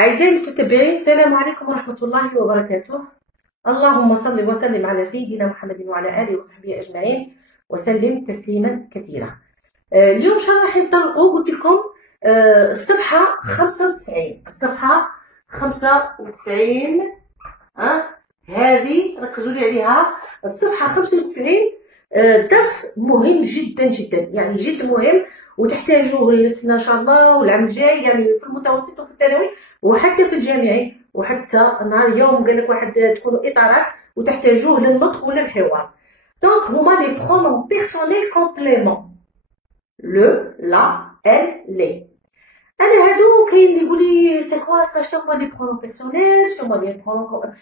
أعزائي المتتبعين، السلام عليكم ورحمة الله وبركاته. اللهم صل وسلم على سيدنا محمد وعلى آله وصحبه أجمعين وسلم تسليما كثيرا. اليوم راح نطلقوا قلت لكم الصفحة 95. الصفحة 95 هذه ركزوا لي عليها. الصفحة 95 درس مهم جدا جدا، يعني جد مهم، وتحتاجوه للسنة إن شاء الله والعام الجاي، يعني في المتوسط وفي الثانوي وحتى في الجامعي، وحتى نهار اليوم قال لك واحد تكونوا إطارات وتحتاجوه للنطق ولا الحوار. دونك هما لي برونون بيرسونيل كومبليمون، لو لا ال لي. انا هادو كاين اللي يقول لي سي كوا سا، شنو هما لي برونون بيرسونيل، شنو هما لي برونون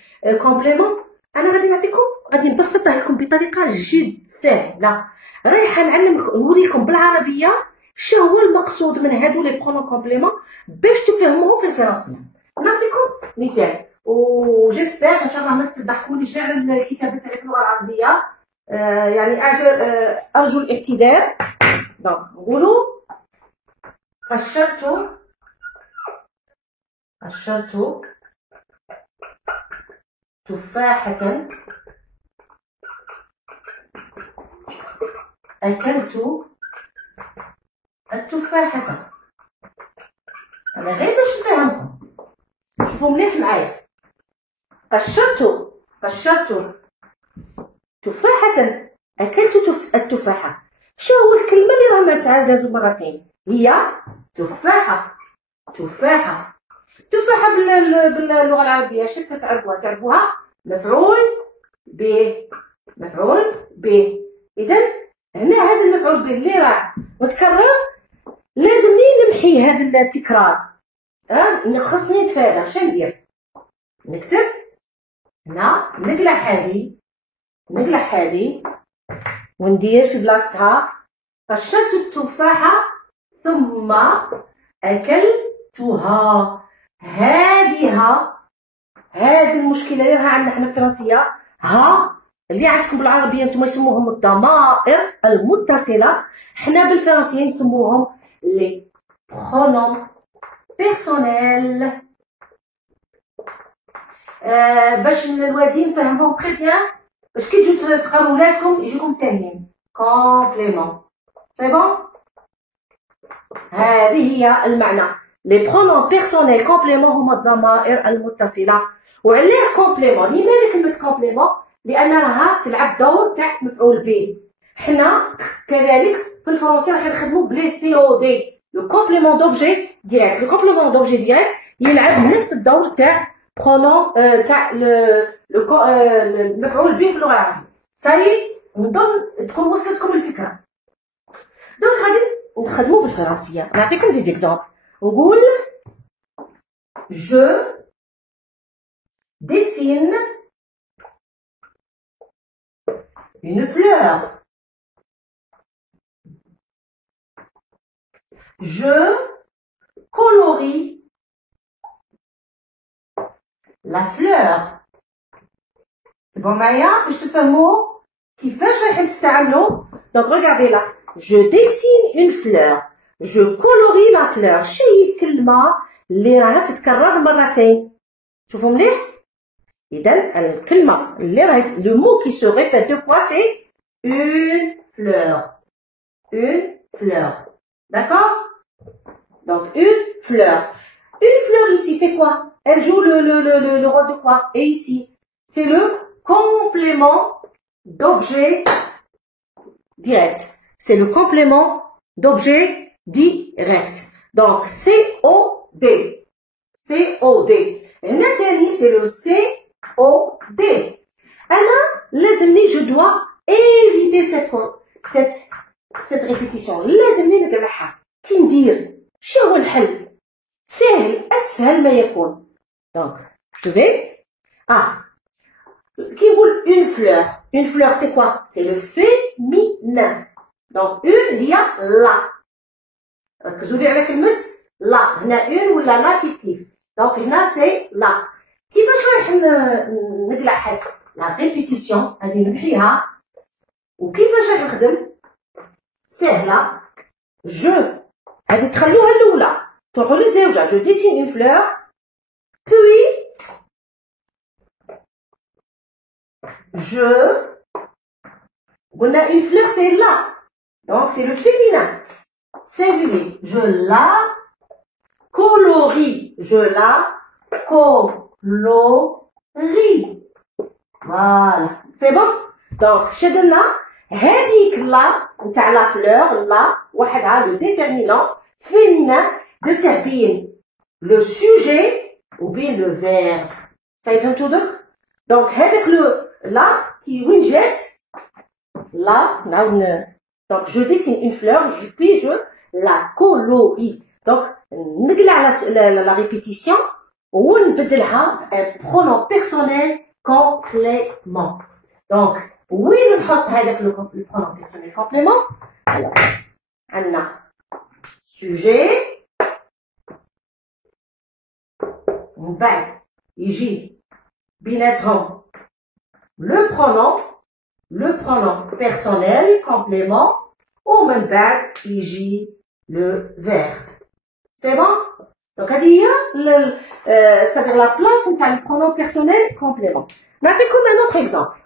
كومبليمون. انا غادي نعطيكم، غادي نبسطها لكم بطريقه جد سهله. رايحه نعلمكم نوريكم بالعربيه شنو هو المقصود من هادو لي برونون كومبليمون باش تفهموه في الفرنسيه. نعطيكم مثال وجيسبر ان شاء الله ما تضحكونيش على الكتابه تاع اللغه العربيه، يعني ارجو الاعتذار. دونك نقولوا قشرت تفاحة، أكلت التفاحة. أنا غير باش نفهمكم، شوفوا مليح معايا. قشرت تفاحة، أكلت التفاحة. شنو هو الكلمة اللي راها متعددة مرتين؟ هي تفاحة. باللغة العربية شنو تعرفوها؟ مفعول به. إذا هنا هذا المفعول به اللي راه متكرر لازمني نمحي هذا التكرار. خصني نتفادى. شنو ندير؟ نكتب هنا، نقلع هذه وندير في بلاصتها قشرت التفاحة ثم أكلتها. هذه المشكلة اللي راها عندنا حنا الفرنسية. اللي عندكم بالعربية نتوما يسموهم الضمائر المتصلة، حنا بالفرنسية نسموهم لي برونون بيرسونيل. باش الوالدين يفهموهم تري بيان، باش كي تجيو تقراو ولادكم يجيكم ساهلين. كومبليمون سي بون. هذه هي المعنى. لي برونون بيرسونيل كومبليمون هما الضمائر المتصلة. وعليه كومبليمون؟ لماذا كلمة كومبليمون؟ لأن راها تلعب دور تاع مفعول به. حنا كذلك في الفرنسي راح نخدمو بلي سي او دي، لو كومبليمون دوبجي ديريكت. لو كومبليمون دوبجي ديريكت يلعب نفس الدور تاع برونون تاع المفعول به في اللغة العربية. ساي نظن تكون وصلتكم الفكرة. دونك غادي نخدمو بالفرنسية. نعطيكم دي زيكزامبل. نقول je dessine une fleur. Je colorie la fleur. C'est bon معايا باش تفهموا كيفاش راح نستعملوا. دونك regardez là. Je dessine une fleur. Je colorie la fleur. شي هي الكلمة اللي راها تتكرر مرتين؟ شوفوا مليح. إذا الكلمة اللي راهي le mot qui se répète deux fois c'est une fleur. Une fleur. D'accord? Donc une fleur. Une fleur ici c'est quoi? Elle joue le rôle de quoi? Et ici c'est le complément d'objet direct. C'est le complément d'objet direct. Donc COD. COD. هنا تاني c'est le COD. أنا لازمني je dois éviter cette répétition. لازمني نقرحها. كي ندير شنو هو الحل؟ سهل، أسهل ما يكون. Donc je vais qui roule une fleur. Une fleur, c'est quoi? C'est le féminin. Donc, une, il y a la. ركزوا لي على كلمة لا. هنا une ولا لا كيف. Donc, هنا c'est la. كيفاش رايح نقلع هاد لا ريبيتيسيون؟ هادي نمحيها. وكيفاش راح نخدم؟ سهلة. جو هادي تخلوها الأولى، تروحوا للزوجة. Je dessine une fleur. puis, on a une fleur, c'est là. Donc, c'est le féminin. Singulier. Je la colorie. Je la colorie. Voilà. C'est bon? Donc, شدنا هذيك لا نتاع la fleur لا وحدها le déterminant féminin درته بين le sujet ou bien le verbe. Ça y فهمتوا درك؟ Donc, هذاك لا qui وين جات là, donc je dessine une fleur, puis je la colorie. Donc, نقلع la répétition ونبدلها un pronom personnel complément. Donc, وين نحط هذاك le pronom personnel complément? Alors, عندنا sujet, ومن بعد يجي بيناتهم le pronom personnel, complément, ou même بعد يجي le verbe. C'est bon? Donc, هذه هي c'est-à-dire la place نتاع le pronom personnel, complément. نعطيكم un autre exemple.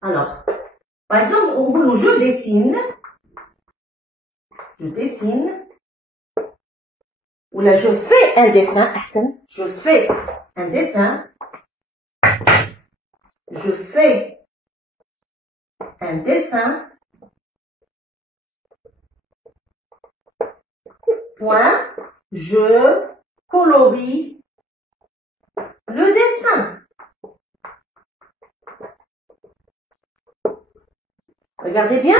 Alors, par exemple, on dit je dessine, ou là je fais un dessin, je fais un dessin, point, je colorie le dessin. Regardez bien,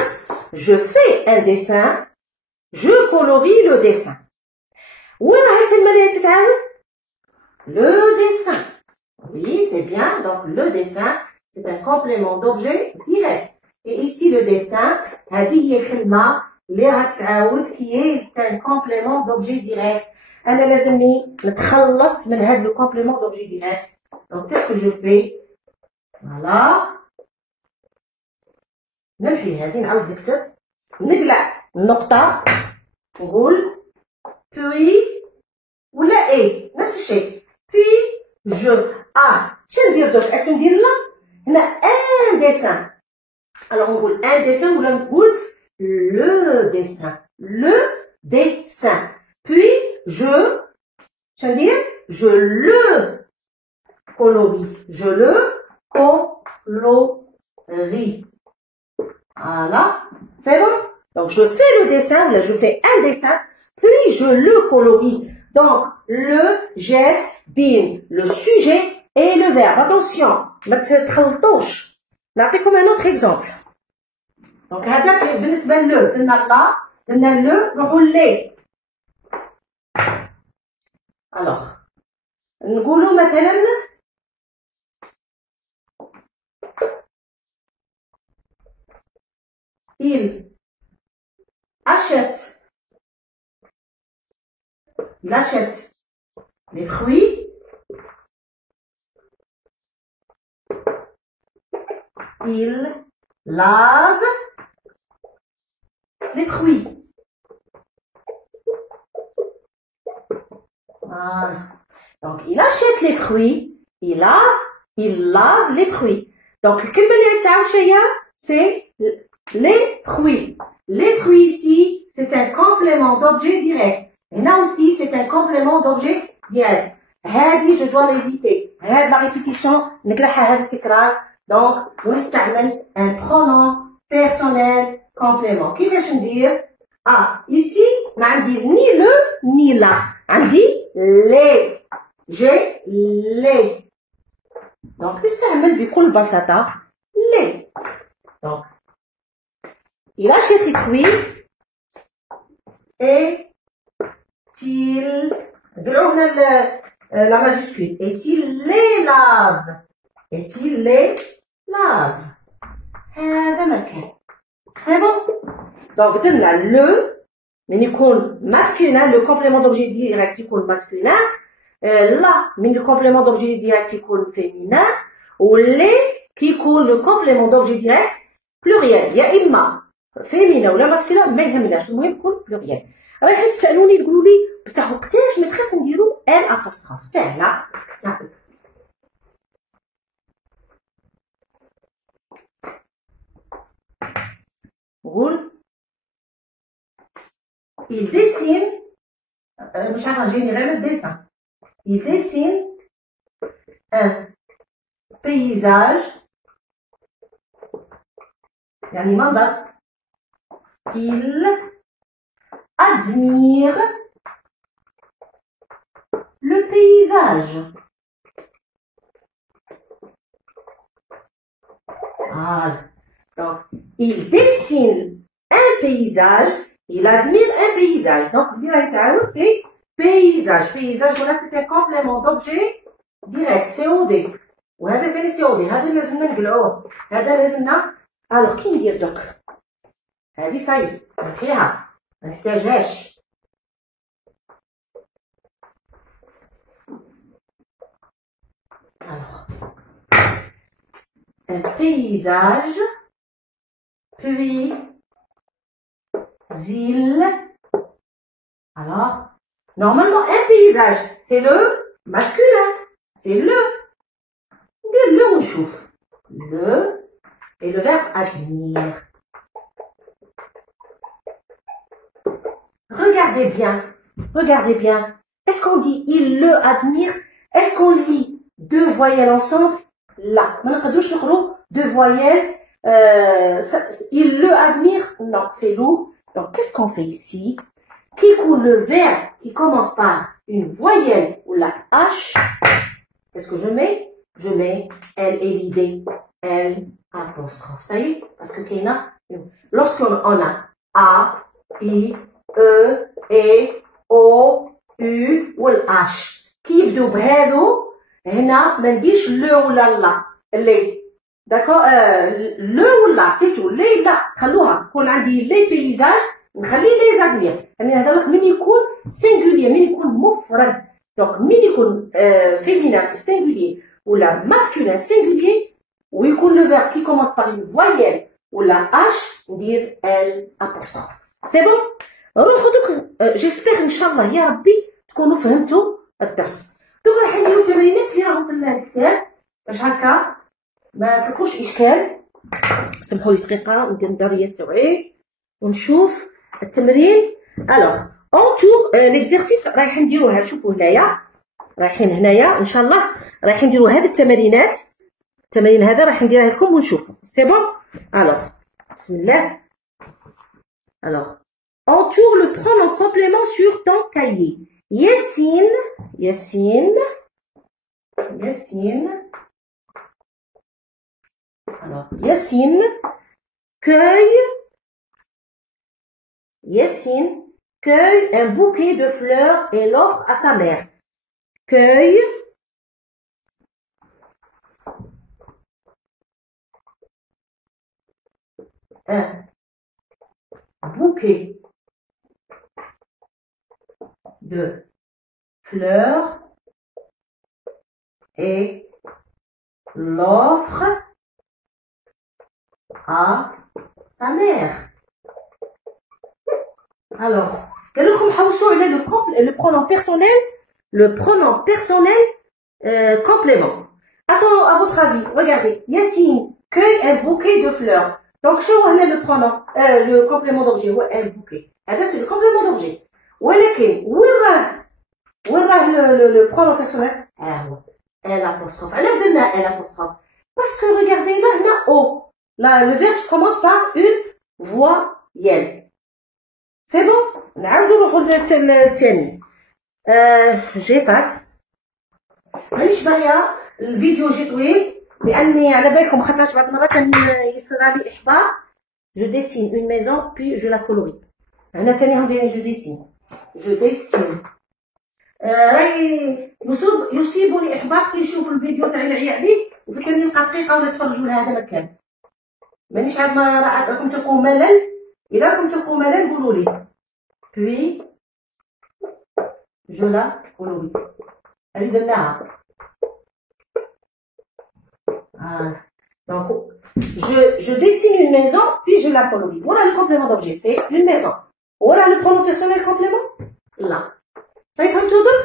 je fais un dessin, je colorie le dessin. وين راهي الكلمة اللي تتعاود؟ Le dessin. Oui, c'est bien. Donc, le dessin, c'est un complément d'objet direct. Et ici, le dessin, هذه هي الكلمة اللي غتتعاود qui est un complément d'objet direct. أنا لازمني نتخلص من هذا le complément d'objet direct. Donc, qu'est-ce que je fais? Voilà. نمحي هذه نعاود نكتب. نقلع النقطة نقول puis ولا ايه نفس الشيء puis je شنو ندير دوك اش ندير لا هنا ان ديسان alors نقول ان ديسان ولا نقول le dessin puis je شنو ندير je le colorie voilà c'est bon donc je fais le dessin là je fais un dessin puis je le colorie. Donc, le jette bien le sujet et le verbe. Attention, ما تخلطوش. نعطيكم un autre exemple. Donc, هذاك بالنسبة له قلنا لا قلنا له نروحوا لي. Alors, نقولوا مثلا il achète les fruits il lave les fruits. Voilà. Donc, il achète les fruits, il lave les fruits. Donc, الكلمة اللي تعاود شيء c'est les fruits. Les fruits ici, c'est un complément d'objet direct. Et là aussi, c'est un complément d'objet direct. هذه je dois l'éviter. هذه la répétition نقلعها هذا التكرار. Donc, نستعمل un pronom personnel complément. كيفاش ندير؟ ici ما عندي ni le ni la. عندي les. J'ai les. Donc, نستعمل بكل بساطة les. Donc, il achète les fruits et il la majuscule et il les lave هذا مكان c'est bon donc قلنا le من يكون masculin le complément d'objet direct يكون masculin la من le complément d'objet direct يكون féminin ou les qui يكون le complément d'objet direct pluriel يا إما فيمينا ولا ماسكولا ما يهمناش، المهم يكون بلوريال. رايحين تسالوني تقولوا لي بصح وقتاش متخص نديرو ان ابوستروف؟ سهله. نقول il dessine مش عارفه جينيرال dessin. Il dessine un paysage يعني منظر. Il admire le paysage. Voilà. Donc, il dessine un paysage. Il admire un paysage. Donc, c'est paysage. Paysage, voilà, c'est un complément d'objet direct. COD. وهذا ثاني COD. هذا لازمنا نقلعوه. هذا لازمنا. Alors, كي ندير دوك؟ هذه صعيب. نحيها. ما نحتاجهاش. Alors, un paysage, puis île. Alors, normalement, un paysage, c'est le masculin. C'est le. Le on chauffe. Le et le verbe admire. Regardez bien. Regardez bien. Est-ce qu'on dit il le admire? Est-ce qu'on lit deux voyelles ensemble? Là. Deux voyelles. Il le admire? Non, c'est lourd. Donc, qu'est-ce qu'on fait ici? Qui coule le verbe qui commence par une voyelle ou la H? Qu'est-ce que je mets? Je mets L-E-I-D. L apostrophe. Ça y est? Parce que lorsqu'on a A, I, E, E, O, U ou H. Qui يبدو بهذو هنا ما نديرش لو ولا لا لي. داكو لو ولا سي تو لي لا خلوها. يكون عندي لي بيزاج نخلي لي زادمير. يعني نهضر لك من يكون سينغولير من يكون مفرد. دونك من يكون فيمينا سينغولير ولا ماسكولين سينغولير ويكون لو فيرب كي كومونس باغ اون فويال ولا اش ندير ال ابوستروف. سي بون. روحو دوك جيسبيغ ان شاء الله يا ربي تكونوا فهمتوا الدرس. دوك راح نديرو التمرينات اللي راهم في الكتاب باش هكا ما تلقوش اشكال. سمحوا لي دقيقه ندير الدريه تاعي ونشوف التمرين. الوغ اون تور ليكزيرسيس رايحين نديروها. شوفوا هنايا رايحين هنايا ان شاء الله رايحين نديروا هذه التمرينات. التمارين هذا راح نديرها لكم ونشوفوا. سي بون. الوغ بسم الله. الوغ entoure le pronom complément sur ton cahier. Yassine, Yassine, Yassine. Alors, Yassine cueille, Yassine cueille un bouquet de fleurs et l'offre à sa mère. Cueille un bouquet de fleurs et l'offre à sa mère. Alors, قال لكم حوسوا على le pronom personnel, le pronom personnel complément. Attends, à votre avis, regardez, Yassine cueille un bouquet de fleurs. Donc, شو هنا le pronom, le complément d'objet, هو un bouquet. هذا c'est le complément d'objet. ولكن وين راه le pronom personnel؟ هو L apostrophe. علاه درنا L apostrophe؟ Parce que regardez là, هنا O. Là, le verbe commence par une voyelle. C'est bon. نعاودو نروحو للثاني. جيفاس. مانيش باغيه الفيديو يجي طويل لاني على بالكم خاطرش بعض المرات كان يصرالي احباط. Je dessine une maison puis je la colorie. هنا ثاني هم دايرين je dessine. Je dessine. راهي يصيبني احباط كي نشوف الفيديو تاعي نعيا عليه وفكرني نبقى دقيقه ولا تفرجوا لهذا المكان. مانيش عارف ما راكم تلقوا ملل. اذا راكم تلقوا ملل قولوا لي. puis je la colorie. هذه درناها. Donc, je dessine une maison, puis je la colorie. Voilà le complément d'objet, c'est une maison. Voilà le pronom personnel complément. Là. Ça y est, فهمتوا دوك؟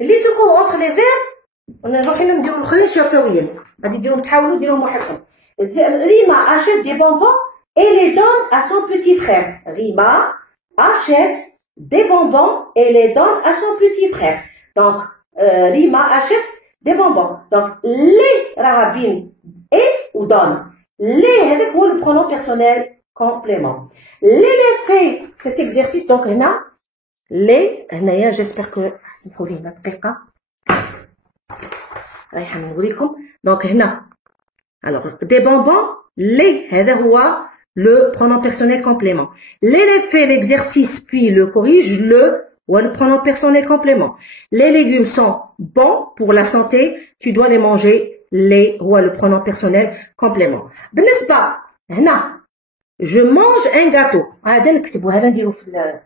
اللي تكون entre les verbes رايحين نديرو الاخرين شفويين. غادي ديرهم تحاولوا ديروهم وحدكم. Rima achète des bonbons et les donne à son petit frère. Rima achète des bonbons et les donne à son petit frère. Donc, Rima achète des bonbons. Donc, les rabines et ou donne. Les, c'est le pronom personnel complément. Les fait cet exercice, donc, هنا les, هنايا j'espère que سمحوا لي دقيقة رايحة نوريكم. Donc, هنا alors des bonbons, les, هذا هو le pronom personnel complément. Les fait l'exercice puis le corrige le ou le pronom personnel complément. Les légumes sont bons pour la santé, tu dois les manger. Les ou le pronom personnel complément. بالنسبة هنا je mange un gâteau. هذا نكتبو هذا نديرو في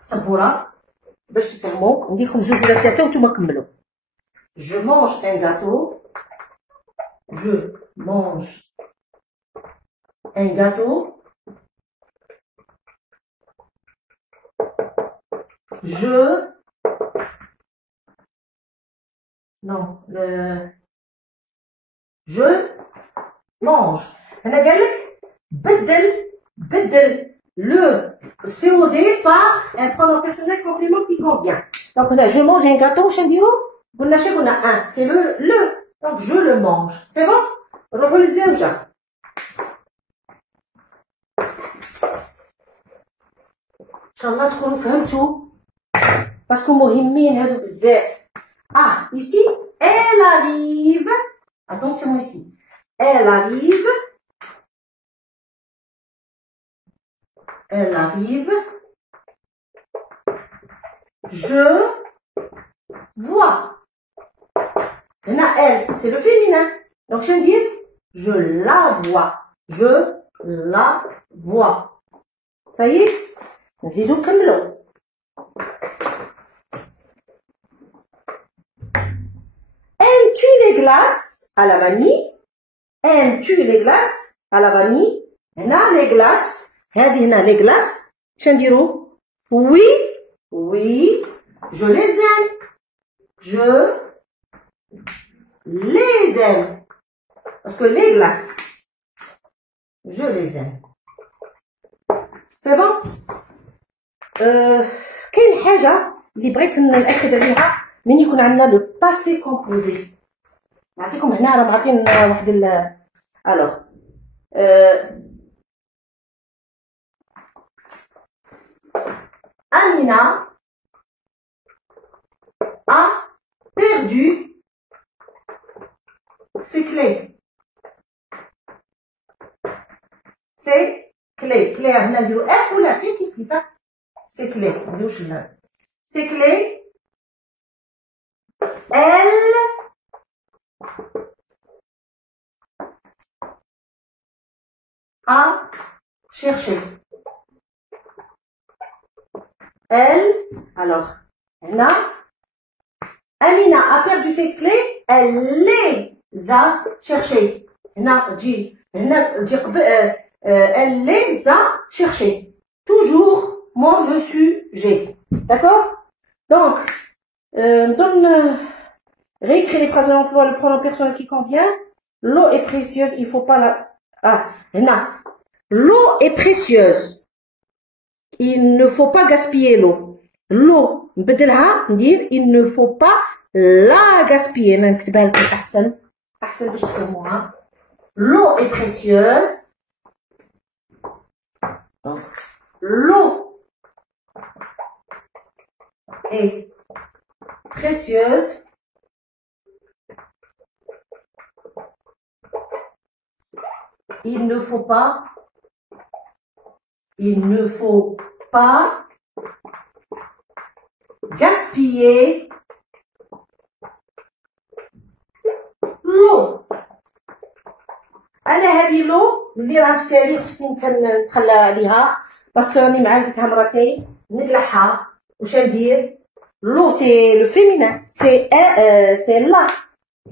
السبورة باش تفهموا. ندير لكم زوج ولا ثلاثة وانتوما كملوا. Je mange un gâteau. Je mange un gâteau. Je mange. هنا قال لك بدل le COD par un pronom personnel complément qui convient. Donc on a je mange un gâteau, واش نديرو؟ قلنا شي قلنا un, c'est le. Donc je le mange. C'est bon? نروحو للزوجة. إن شاء الله تكونوا فهمتوا باسكو مهمين هادو بزاف. Ah, ici, elle arrive. Attention ici. Elle arrive. Elle arrive. Je vois. Là, elle, c'est le féminin. Donc, je vais dire, je la vois. Je la vois. Ça y est? نزيدو نكملو. Aimes-tu les glaces à la vanille? Aimes-tu les glaces à la vanille? هنا les glaces. هذه هنا les glaces. شنديرو؟ Oui, oui, je les aime. Je les aime. Parce que les glaces, je les aime. C'est bon? كاين حاجة اللي بغيت نأكد عليها من يكون عندنا لو باسي كومبوزي. نعطيكم هنا راه معطين واحد الوغ Amina a perdu ses clés. Ses clés. Clés هنا نديرو اف ولا بي كيف ses clés. نديروش لا. Ses clés. Elle a cherché. Elle, alors, là, Amina a perdu ses clés, elle les a cherchées. Elle les a cherchées. Toujours mon le sujet. D'accord? Donc, réécrire les phrases d'emploi, le pronom personnel qui convient. L'eau est précieuse, il faut pas la... Ah, là. L'eau est précieuse. Il ne faut pas gaspiller l'eau. L'eau, نبدلها ندير il ne faut pas la gaspiller. أنا نكتبها لكم أحسن باش تفهموها. L'eau est précieuse. Donc, l'eau est précieuse. Il ne faut pas gaspiller l'eau. أنا هذه لو نديرها في التاريخ خصني نتخلى عليها باسكو راني معاودتها مرتين نقلعها. واش ندير؟ لو سي لو فيمينين سي لا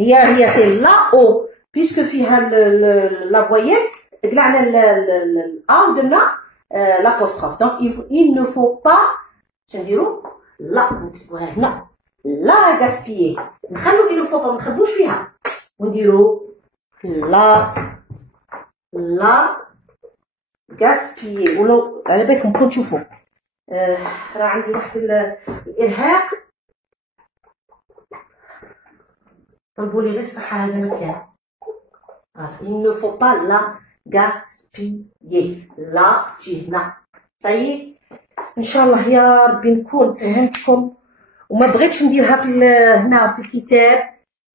هي سي لا او بيسكو فيها لا فوييت طلعنا الأ ودرنا لابوستروف. دونك il ne faut pas نديرو لا نكتبوها هنا لا غاسبيي، نخلو il ne faut pas منخبوش فيها ونديرو لا غاسبيي. ولو على بالكم كنتو تشوفوا راه عندي واحد الإرهاق، طلبولي غير الصحة هذا مكان. il ne faut pas la gaspiller، لا تجي هنا. صايي ان شاء الله يا ربي نكون فهمتكم، وما بغيتش نديرها هنا في الكتاب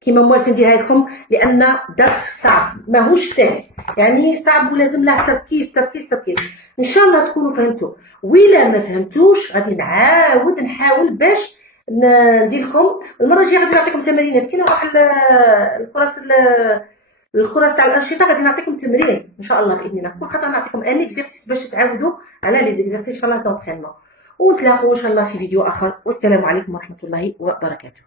كيما موالفين نديرها لكم، لان درس صعب ماهوش سهل، يعني صعب ولازم له تركيز تركيز تركيز. ان شاء الله تكونوا فهمتوا، وإلا ما فهمتوش غادي نعاود نحاول باش ندير لكم المره الجايه. غادي نعطيكم تمارينات كي نروح الكراس تاع الانشطه، غادي نعطيكم تمرين ان شاء الله باذن الله. كل خطره نعطيكم ان اكزرسيس باش تعاودوا على لي زيكزرسيس ان شاء الله دونطرينمون. ونتلاقوا ان شاء الله في فيديو اخر، والسلام عليكم ورحمه الله وبركاته.